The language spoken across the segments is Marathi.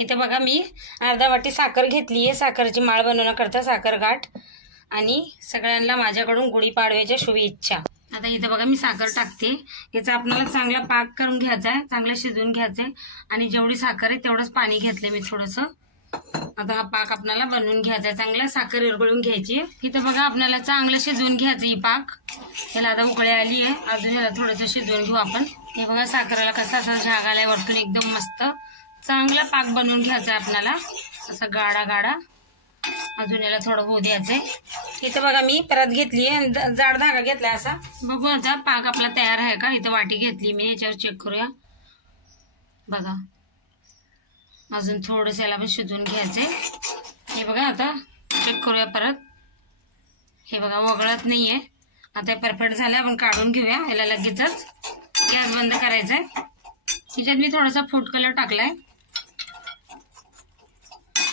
इथे बघा मी अर्धा वाटी साखर घेतली आहे, साखरेची माळ बनवण्याकरता साखर गाठ, आणि सगळ्यांना माझ्याकडून गुढीपाडव्याच्या शुभेच्छा। आता इथे बघा मी साखर टाकते, याचा आपल्याला चांगला पाक करून घ्यायचा आहे, चांगलं शिजवून घ्यायचं आहे, आणि जेवढी साखर आहे तेवढंच पाणी घेतलंय मी थोडंसं। आता हा पाक आपल्याला बनवून घ्यायचा आहे, चांगला साखर विरघळून घ्यायची। इथं बघा आपल्याला चांगलं शिजवून घ्यायचं ही पाक, याला आता उकळी आली आहे, अजून याला थोडंसं शिजवून घेऊ आपण। हे बघा साखरेला कसा असा झाग आलाय वरतून, एकदम मस्त चांगला पाक बनवून घ्यायचा आहे आपल्याला, असा गाडा गाडा। अजून याला थोडं होऊ द्यायचंय। इथं बघा मी परत घेतली आहे, जाड धागा घेतलाय असा, बघू आता पाक आपला तयार आहे का। इथं वाटी घेतली मी, याच्यावर चेक करूया बघा, अजून थोडंसं याला पण शिजवून घ्यायचंय। हे बघा आता चेक करूया परत, हे बघा वगळत नाहीये, आता परफेक्ट झालं, आपण काढून घेऊया याला लगेचच। गॅस बंद करायचा आहे, ह्याच्यात मी थोडासा फूड कलर टाकलाय,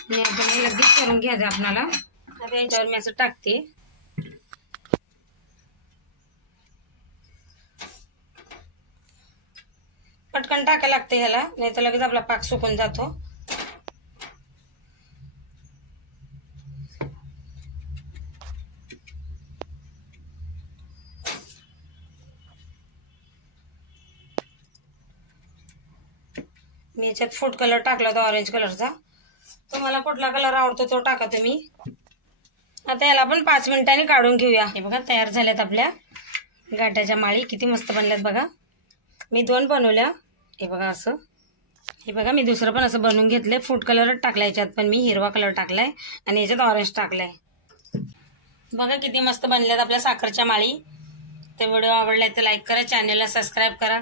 लगेच करून घ्यायचं आपल्याला। आता याच्यावर मी असं टाकते, पटकन टाकायला लागते ह्याला, नाही तर लगेच आपला पाक सुकून जातो। मी याच्यात फूड कलर टाकला होता ऑरेंज कलरचा, तुम्हाला कुठला कलर आवडतो तो टाका तुम्ही। आता याला आपण 5 मिनिटांनी काढून घेऊया। हे बघा तयार झाल्यात आपल्या गाठ्याच्या माळी, किती मस्त बनल्यात बघा। मी 2 बनवल्या, हे बघा असं। हे बघा मी दुसरं पण असं बनवून घेतलंय, फूड कलर टाकलाय याच्यात, पण मी हिरवा कलर टाकलाय आणि याच्यात ऑरेंज टाकलाय। बघा किती मस्त बनल्यात आपल्या साखरच्या माळी। ते व्हिडिओ आवडला तर लाईक करा, चॅनलला सबस्क्राईब करा।